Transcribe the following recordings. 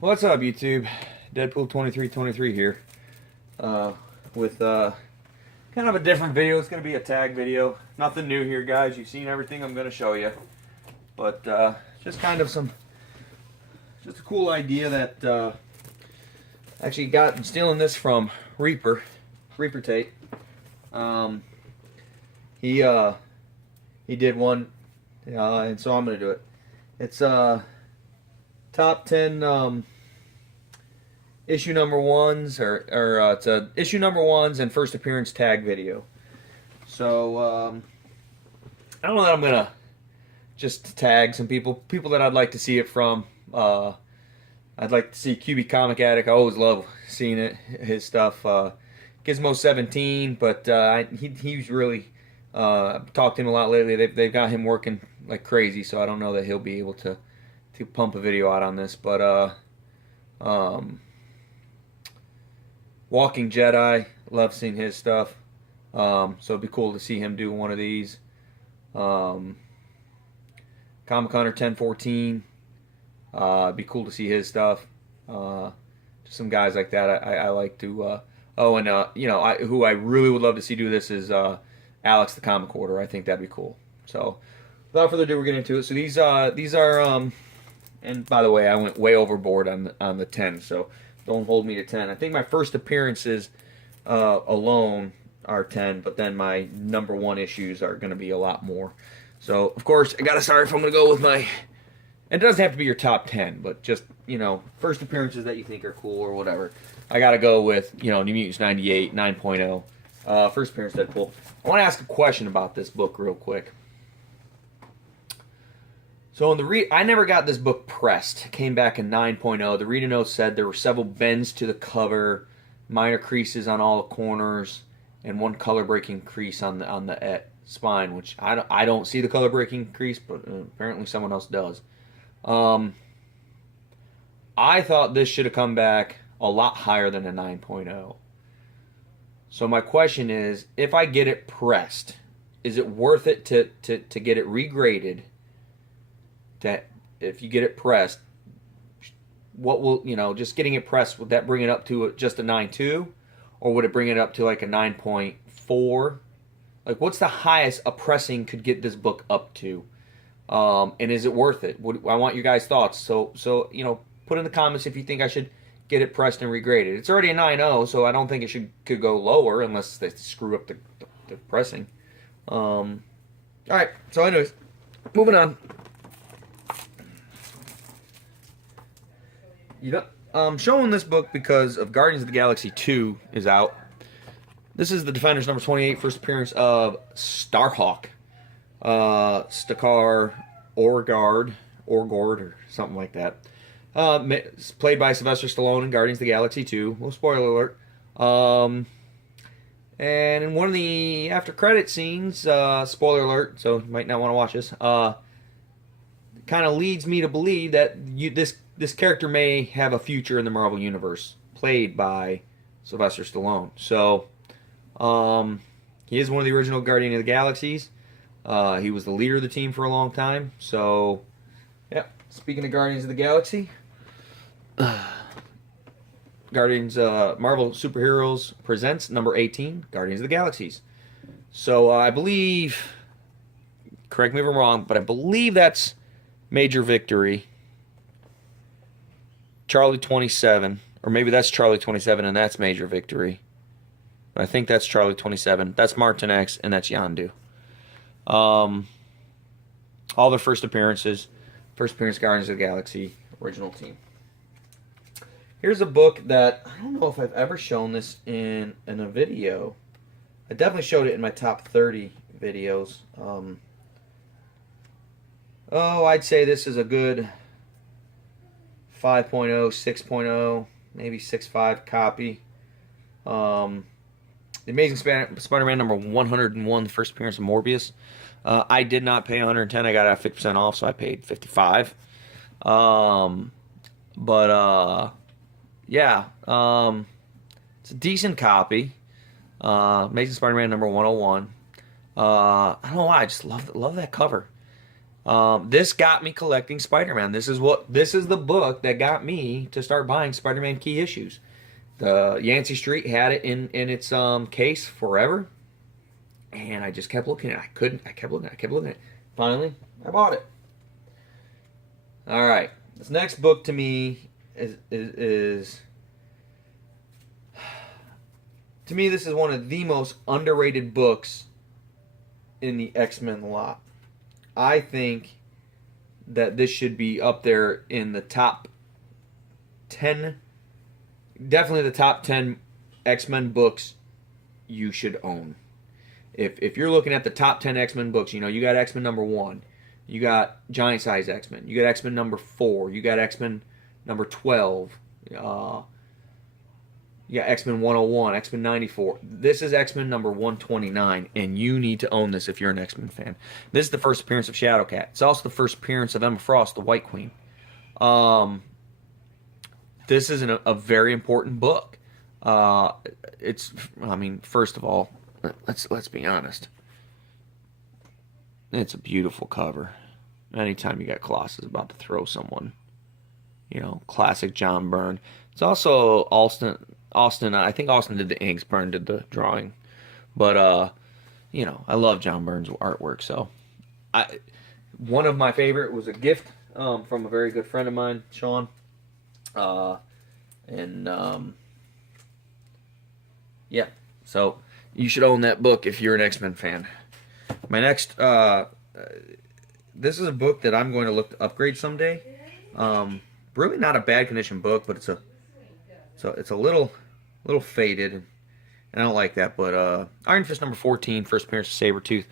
What's up, YouTube? Deadpool2323 here, with kind of a different video. It's going to be a tag video. Nothing new here, guys. You've seen everything I'm going to show you, but just kind of just a cool idea that actually I'm stealing this from Reaper Tate. He did one, and so I'm going to do it. It's top 10 issue number ones, or it's a issue number ones and first appearance tag video. So I don't know that I'm gonna just tag some people that I'd like to see it from. I'd like to see QB Comic Addict. I always love seeing his stuff. Gizmo 17, but he's really talked to him a lot lately. They've got him working like crazy, so I don't know that he'll be able to pump a video out on this. But Walking Jedi, love seeing his stuff. So it'd be cool to see him do one of these. Comic Hunter 1014, it'd be cool to see his stuff. Just some guys like that I like to. Who I really would love to see do this is Alex the Comic Hoarder. I think that'd be cool. So without further ado, we're getting into it. So these are and by the way, I went way overboard on the 10, so don't hold me to 10. I think my first appearances alone are 10, but then my number one issues are going to be a lot more. So, of course, I got to start if I'm going to go with my... It doesn't have to be your top 10, but just, first appearances that you think are cool or whatever. I got to go with, New Mutants 98, 9.0. First appearance Deadpool. I want to ask a question about this book real quick. So I never got this book pressed. It came back in 9.0. The reader note said there were several bends to the cover, minor creases on all the corners, and one color breaking crease on the spine, which I don't see the color breaking crease, but apparently someone else does. I thought this should have come back a lot higher than a 9.0. So my question is, if I get it pressed, is it worth it to get it regraded? If you get it pressed, what will, just getting it pressed, would that bring it up to just a 9.2? Or would it bring it up to like a 9.4? Like, what's the highest a pressing could get this book up to? And is it worth it? I want your guys' thoughts. So put in the comments if you think I should get it pressed and regraded. It's already a 9.0, so I don't think it could go lower unless they screw up the pressing. All right, so anyways, moving on. I'm showing this book because of Guardians of the Galaxy 2 is out. This is the Defenders number 28, first appearance of Starhawk. Stakar Orgard, or something like that. It's played by Sylvester Stallone in Guardians of the Galaxy 2. Well, spoiler alert. And in one of the after credit scenes, spoiler alert, so you might not want to watch this, kind of leads me to believe that this character may have a future in the Marvel Universe, played by Sylvester Stallone. So, he is one of the original Guardians of the Galaxies. He was the leader of the team for a long time. So, yeah. Speaking of Guardians of the Galaxy, Marvel Superheroes presents number 18, Guardians of the Galaxies. So, I believe, correct me if I'm wrong, but I believe that's Major Victory, Charlie 27, or maybe that's Charlie 27 and that's Major Victory. But I think that's Charlie 27. That's Martin X and that's Yondu. All their first appearance Guardians of the Galaxy original team. Here's a book that I don't know if I've ever shown this in a video. I definitely showed it in my top 30 videos. I'd say this is a good 5.0, 6.0, maybe 6.5 copy. The Amazing Spider-Man number 101, the first appearance of Morbius. I did not pay 110. I got it at 50% off, so I paid 55. It's a decent copy. Amazing Spider-Man number 101. I don't know why, I just love that cover. This got me collecting Spider-Man. This is the book that got me to start buying Spider-Man key issues. The Yancey Street had it in its case forever, and I just kept looking at it. I kept looking at it. Finally, I bought it. All right. This next book to me is to me, this is one of the most underrated books in the X-Men lot. I think that this should be up there in the top 10, definitely the top 10 X-Men books you should own. If you're looking at the top 10 X-Men books, you know, you got X-Men number 1, you got Giant Size X-Men, you got X-Men number 4, you got X-Men number 12, you got X-Men 101, X-Men 94. This is X-Men number 129, and you need to own this if you're an X-Men fan. This is the first appearance of Shadowcat. It's also the first appearance of Emma Frost, the White Queen. This is a very important book. First of all, let's be honest. It's a beautiful cover. Anytime you got Colossus about to throw someone, you know, classic John Byrne. It's also Austin. I think Austin did the inks. Byrne did the drawing. But you know, I love John Byrne's artwork. So, one of my favorite was a gift from a very good friend of mine, Sean. Yeah. So you should own that book if you're an X-Men fan. My next, this is a book that I'm going to look to upgrade someday. Really not a bad condition book, but it's a little faded, and I don't like that. But Iron Fist number 14, first appearance of Sabretooth,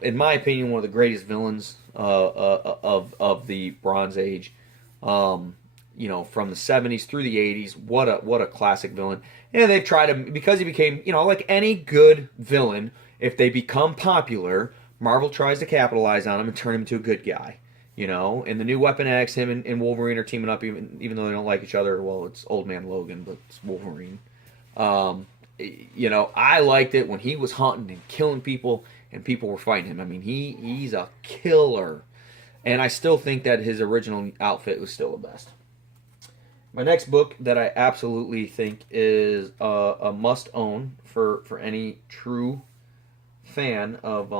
in my opinion, one of the greatest villains of the Bronze Age. You know, from the 70s through the 80s, what a classic villain. And they've tried to, because he became, you know, like any good villain, if they become popular, Marvel tries to capitalize on him and turn him into a good guy. You know, in the new Weapon X, him and Wolverine are teaming up, even though they don't like each other. Well, it's Old Man Logan, but it's Wolverine. You know, I liked it when he was hunting and killing people, and people were fighting him. I mean, he's a killer, and I still think that his original outfit was still the best. My next book that I absolutely think is a must-own for any true fan of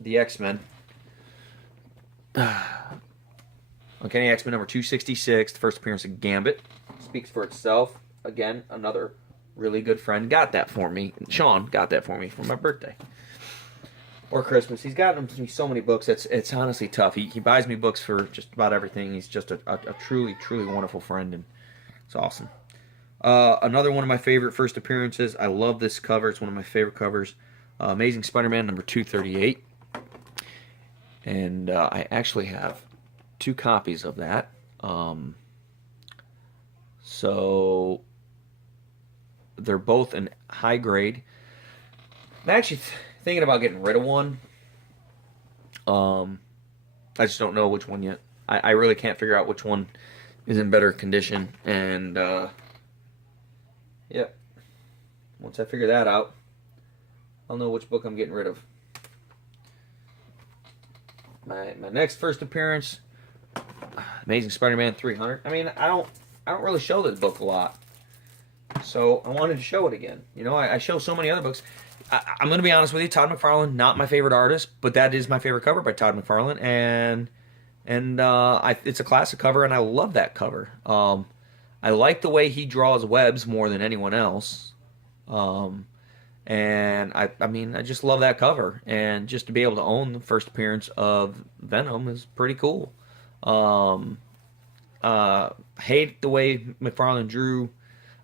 the X-Men. Uncanny X-Men number 266, the first appearance of Gambit. Speaks for itself. Again, another really good friend got that for me. Sean got that for me for my birthday. Or Christmas. He's gotten me so many books. It's honestly tough. He buys me books for just about everything. He's just a truly, truly wonderful friend, and it's awesome. Another one of my favorite first appearances. I love this cover. It's one of my favorite covers. Amazing Spider-Man number 238. And I actually have 2 copies of that. So they're both in high grade. I'm actually thinking about getting rid of one. I just don't know which one yet. I really can't figure out which one is in better condition. And yeah, once I figure that out, I'll know which book I'm getting rid of. My next first appearance, Amazing Spider-Man 300. I mean, I don't really show this book a lot, so I wanted to show it again. You know, I show so many other books. I'm going to be honest with you, Todd McFarlane, not my favorite artist, but that is my favorite cover by Todd McFarlane, and it's a classic cover, and I love that cover. I like the way he draws webs more than anyone else. And I mean, I just love that cover, and just to be able to own the first appearance of Venom is pretty cool. Hate the way McFarlane drew.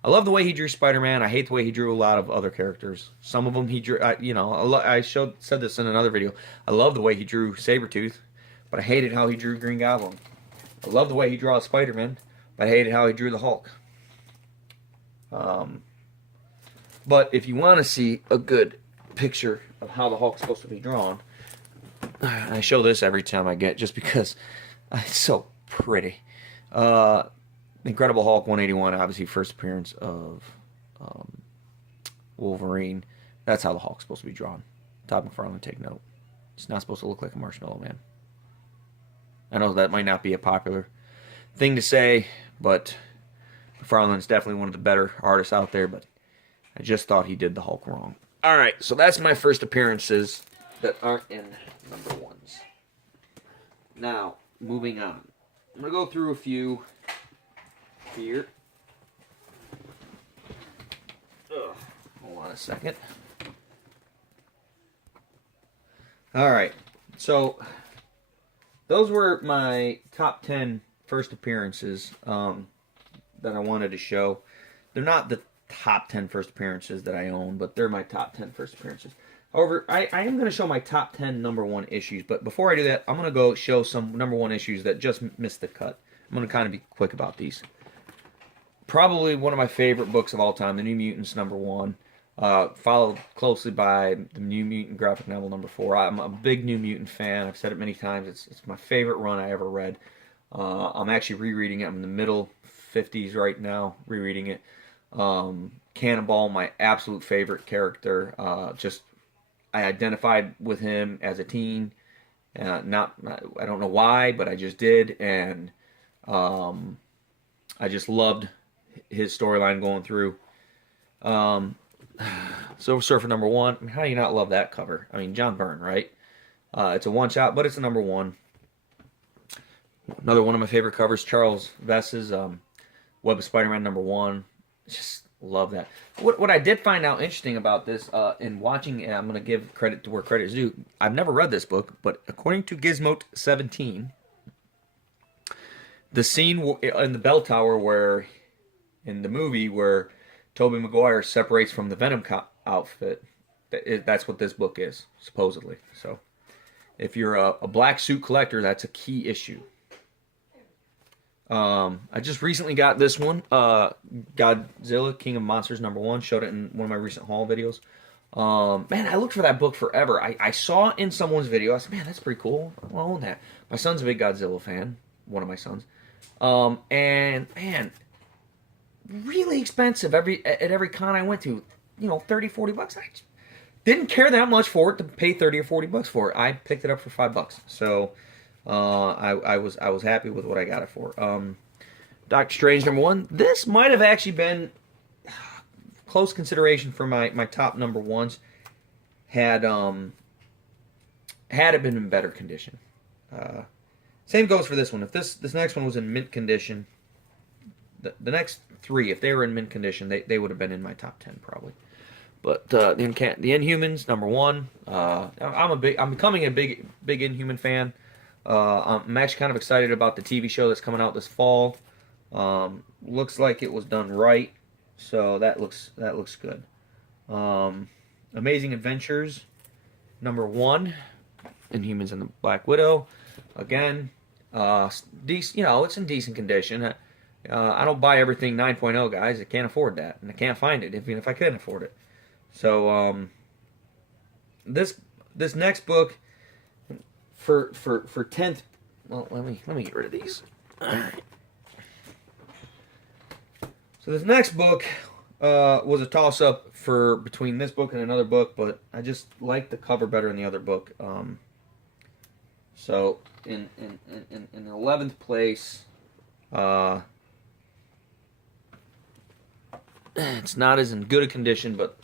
I love the way he drew Spider-Man. I hate the way he drew a lot of other characters. Some of them he drew, I said this in another video. I love the way he drew Sabretooth, but I hated how he drew Green Goblin. I love the way he draws Spider-Man, but I hated how he drew the Hulk. But if you want to see a good picture of how the Hulk's supposed to be drawn, I show this every time I get, just because it's so pretty. Incredible Hulk 181, obviously first appearance of Wolverine. That's how the Hulk's supposed to be drawn. Todd McFarlane, take note. It's not supposed to look like a marshmallow man. I know that might not be a popular thing to say, but McFarlane's definitely one of the better artists out there, but I just thought he did the Hulk wrong. All right, so that's my first appearances that aren't in number ones. Now, moving on. I'm going to go through a few here. Hold on a second. All right, so those were my top 10 first appearances that I wanted to show. They're not the top 10 first appearances that I own, but they're my top 10 first appearances. However, I am going to show my top 10 number one issues, but before I do that, I'm going to go show some number one issues that just missed the cut. I'm going to kind of be quick about these. Probably one of my favorite books of all time, The New Mutants number one, followed closely by The New Mutant graphic novel number 4. I'm a big New Mutant fan. I've said it many times. It's my favorite run I ever read. I'm actually rereading it. I'm in the middle 50s right now, rereading it. Cannonball, my absolute favorite character. I identified with him as a teen. I don't know why, but I just did, and I just loved his storyline going through. Silver Surfer number one. I mean, how do you not love that cover? I mean, John Byrne, right? It's a one shot, but it's a number one. Another one of my favorite covers, Charles Vess's Web of Spider-Man number one. Just love that. What I did find out interesting about this in watching, and I'm going to give credit to where credit is due. I've never read this book, but according to Gizmote 17, the scene in the bell tower where, in the movie, where Tobey Maguire separates from the Venom outfit, that's what this book is, supposedly. So, if you're a black suit collector, that's a key issue. I just recently got this one, Godzilla, King of Monsters number one. Showed it in one of my recent haul videos. Man, I looked for that book forever. I saw it in someone's video. I said, man, that's pretty cool. I want to own that. My son's a big Godzilla fan. One of my sons. And man, really expensive at every con I went to. 30, 40 bucks. I didn't care that much for it to pay 30 or 40 bucks for it. I picked it up for $5. So I was happy with what I got it for. Doctor Strange number one. This might have actually been close consideration for my top number ones. Had it been in better condition. Same goes for this one. If this next one was in mint condition, the next three, if they were in mint condition, they would have been in my top 10 probably. But the Inhumans number one. I'm becoming a big Inhuman fan. I'm actually kind of excited about the TV show that's coming out this fall. Looks like it was done right, so that looks good. Amazing Adventures number one. Inhumans and the Black Widow. Again, decent. It's in decent condition. I don't buy everything 9.0, guys. I can't afford that, and I can't find it, even if I could afford it. So, this next book for 10th. Well, let me get rid of these. All right. So this next book was a toss-up between this book and another book, but I just like the cover better than the other book. So in 11th place, it's not as in good a condition, but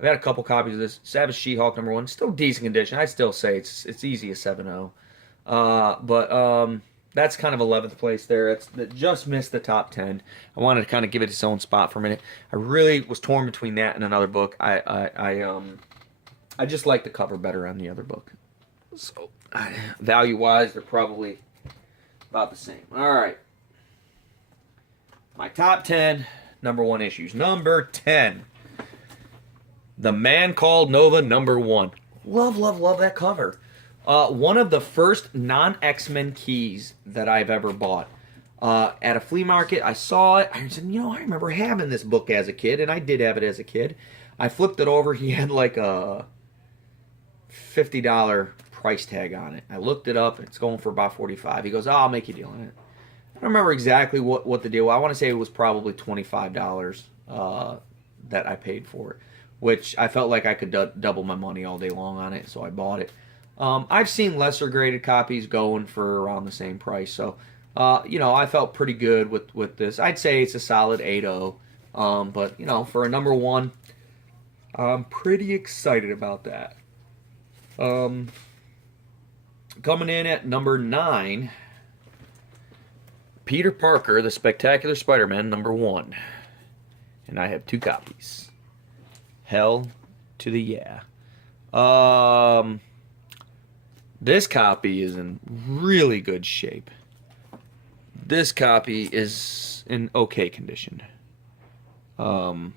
I've had a couple copies of this. Savage She-Hulk number one, still decent condition. I still say it's easy as 7.0. But that's kind of 11th place there. It just missed the top 10. I wanted to kind of give it its own spot for a minute. I really was torn between that and another book. I just like the cover better on the other book. So value-wise, they're probably about the same. All right. My top 10 number one issues. Number 10. The Man Called Nova number one. Love that cover. One of the first non-X-Men keys that I've ever bought. At a flea market, I saw it. I said, I remember having this book as a kid, and I did have it as a kid. I flipped it over. He had like a $50 price tag on it. I looked it up, and it's going for about $45. He goes, I'll make you a deal on it. I don't remember exactly what the deal was. I want to say it was probably $25 that I paid for it, which I felt like I could double my money all day long on it, so I bought it. I've seen lesser graded copies going for around the same price. So, I felt pretty good with this. I'd say it's a solid 8.0. But, for a number one, I'm pretty excited about that. Coming in at number 9, Peter Parker, The Spectacular Spider-Man, number 1. And I have 2 copies. Hell to the yeah. This copy is in really good shape. This copy is in okay condition. I'm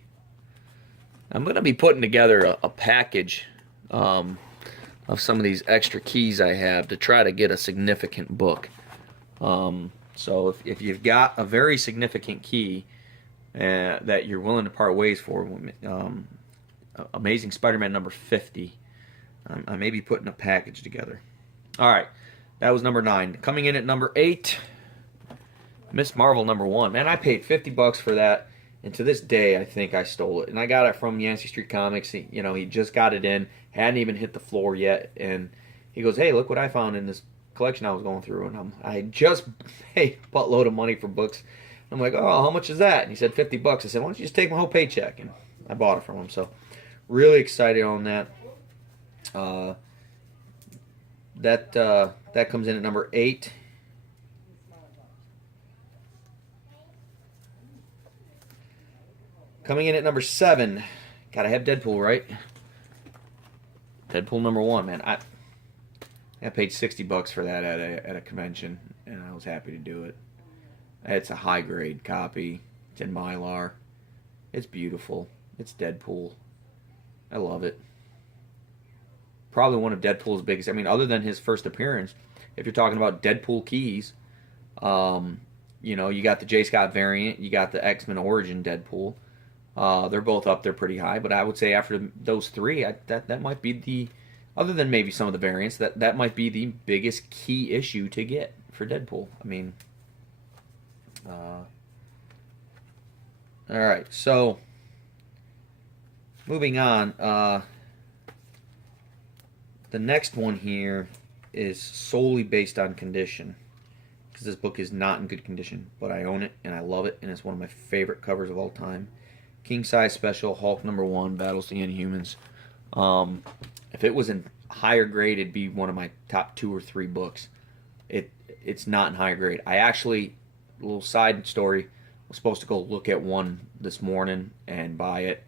going to be putting together a package of some of these extra keys I have to try to get a significant book. So if you've got a very significant key that you're willing to part ways for, Amazing Spider-Man number 50, I may be putting a package together. All right, that was number 9. Coming in at number 8, Miss Marvel number 1. Man, I paid $50 for that, and to this day, I think I stole it. And I got it from Yancey Street Comics. He just got it in, hadn't even hit the floor yet, and he goes, "Hey, look what I found in this collection I was going through." And I just paid a buttload of money for books. I'm like, "Oh, how much is that?" And he said $50. I said, "Why don't you just take my whole paycheck?" And I bought it from him. So, really excited on that. That comes in at number 8. Coming in at number 7, gotta have Deadpool, right? Deadpool number 1, man. I paid $60 for that at a convention, and I was happy to do it. It's a high grade copy. It's in Mylar. It's beautiful. It's Deadpool. I love it. Probably one of Deadpool's biggest. I mean, other than his first appearance, if you're talking about Deadpool keys, you got the J. Scott variant, you got the X-Men Origin Deadpool. They're both up there pretty high, but I would say after those 3, that might be the, other than maybe some of the variants, that might be the biggest key issue to get for Deadpool. I mean, all right, so moving on. The next one here is solely based on condition, because this book is not in good condition, but I own it and I love it, and it's one of my favorite covers of all time. King Size Special, Hulk number 1, Battles the Inhumans. If it was in higher grade, it'd be one of my top 2 or 3 books. It's not in higher grade. I actually, a little side story, was supposed to go look at one this morning and buy it.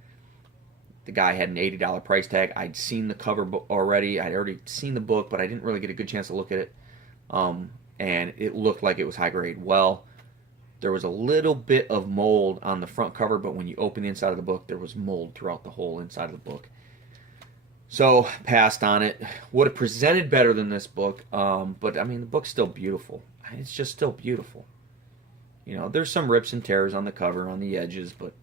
The guy had an $80 price tag. I'd seen the cover already. I'd already seen the book, but I didn't really get a good chance to look at it. And it looked like it was high grade. Well, there was a little bit of mold on the front cover, but when you open the inside of the book, there was mold throughout the whole inside of the book. So, passed on it. Would have presented better than this book, but I mean, the book's still beautiful. It's just still beautiful. There's some rips and tears on the cover, on the edges, but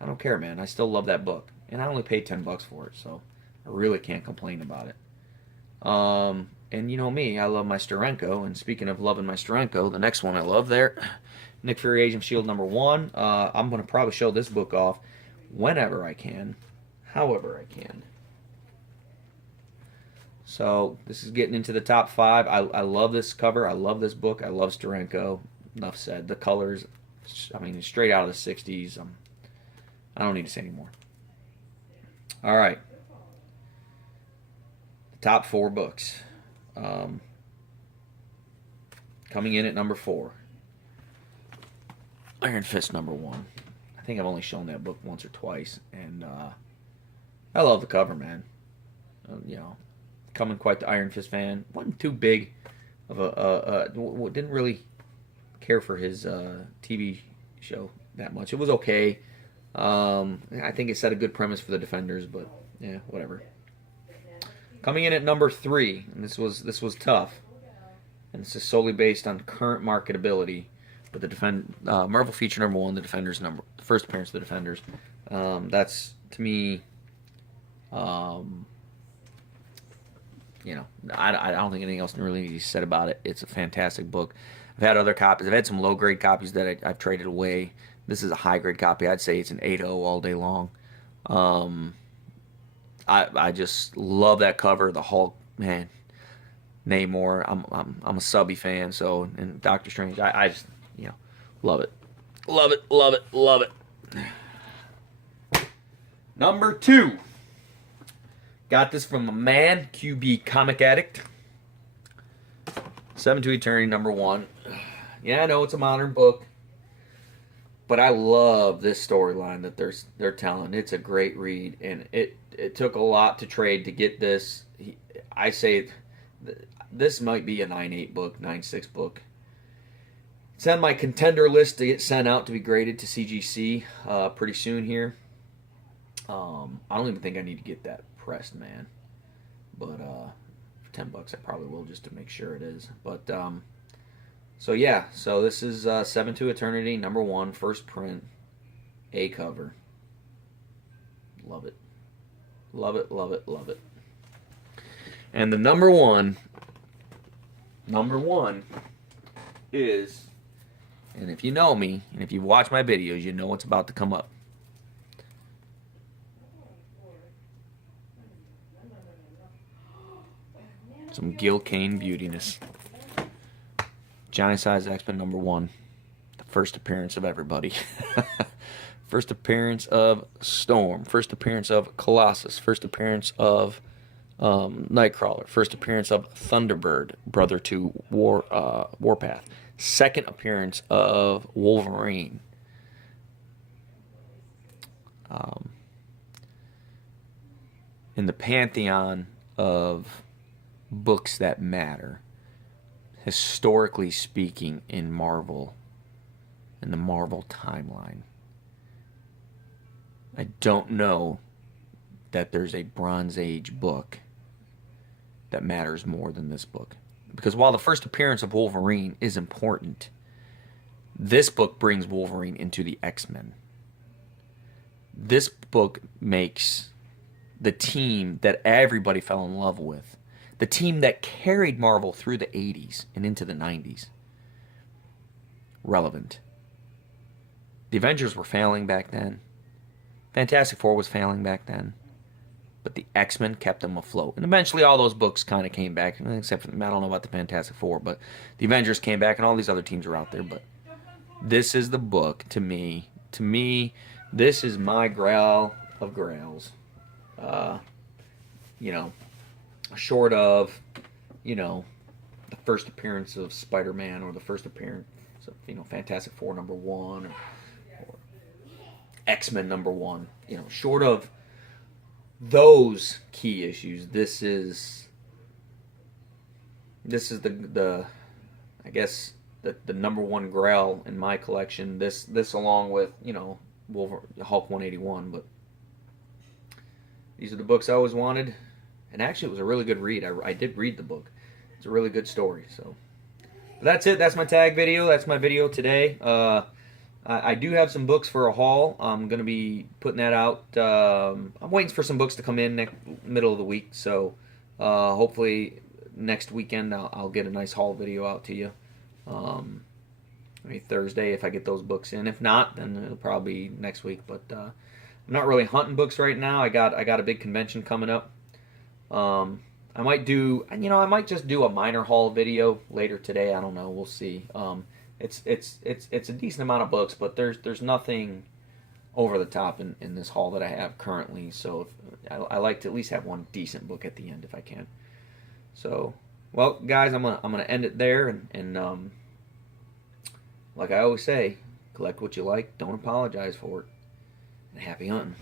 I don't care, man. I still love that book. And I only paid $10 for it, so I really can't complain about it. And you know me, I love my Steranko. And speaking of loving my Steranko, the next one I love there, Nick Fury, Agent of S.H.I.E.L.D. number 1. I'm going to probably show this book off whenever I can, however I can. So this is getting into the top 5. I love this cover. I love this book. I love Steranko. Enough said. The colors, I mean, straight out of the 60s. I don't need to say anymore. All right. The top 4 books. Coming in at number 4. Iron Fist number 1. I think I've only shown that book once or twice. And I love the cover, man. Coming quite the Iron Fist fan. Wasn't too big of didn't really care for his TV show that much. It was okay. I think it set a good premise for the Defenders, but yeah, whatever. Coming in at number 3, and this was tough, and this is solely based on current marketability. But the Marvel feature number 1, the Defenders the first appearance of the Defenders. That's to me, I don't think anything else really needs to be said about it. It's a fantastic book. I've had other copies. I've had some low grade copies that I've traded away. This is a high grade copy. I'd say it's an 8.0 all day long. I just love that cover. The Hulk man, Namor. I'm a Subby fan, so, and Doctor Strange. I just, you know, love it, love it, love it, love it. Number 2. Got this from a man, QB Comic Addict. 7 to Eternity, number 1. Yeah, I know it's a modern book, but I love this storyline that they're telling. It's a great read, and it took a lot to trade to get this. I say this might be a 9.8 book, 9.6 book. It's on my contender list to get sent out to be graded to CGC pretty soon here. I don't even think I need to get that pressed, man. But for $10, I probably will just to make sure it is. But so yeah, so this is 7 to Eternity, number 1, first print, A cover. Love it, love it, love it, love it. And the number one is, and if you know me, and if you watch my videos, you know what's about to come up. Some Gil Kane beautiness. Johnny Size X-Men number 1. The first appearance of everybody. First appearance of Storm. First appearance of Colossus. First appearance of Nightcrawler. First appearance of Thunderbird, brother to Warpath. Second appearance of Wolverine. In the pantheon of books that matter, historically speaking, in Marvel, in the Marvel timeline, I don't know that there's a Bronze Age book that matters more than this book. Because while the first appearance of Wolverine is important, this book brings Wolverine into the X-Men. This book makes the team that everybody fell in love with, the team that carried Marvel through the 80s and into the 90s, relevant. The Avengers were failing back then. Fantastic Four was failing back then. But the X-Men kept them afloat. And eventually all those books kind of came back, except for, I don't know about the Fantastic Four, but the Avengers came back and all these other teams are out there. But this is the book to me. To me, this is my Grail of Grails. You know, short of, you know, the first appearance of Spider-Man or the first appearance of, you know, Fantastic Four number 1 or X-Men number 1. You know, short of those key issues, this is the I guess the number 1 Grail in my collection. This along with, you know, Hulk 181. But these are the books I always wanted, and actually it was a really good read. I did read the book. It's a really good story. So but that's it. That's my tag video. That's my video today. I do have some books for a haul. I'm going to be putting that out. I'm waiting for some books to come in middle of the week. So hopefully next weekend I'll get a nice haul video out to you. Maybe Thursday if I get those books in. If not, then it'll probably be next week. But I'm not really hunting books right now. I got a big convention coming up. I might just do a minor haul video later today. I don't know. We'll see. It's a decent amount of books, but there's nothing over the top in this haul that I have currently. So I like to at least have one decent book at the end if I can. So, well, guys, I'm gonna end it there, and like I always say, collect what you like, don't apologize for it, and happy hunting.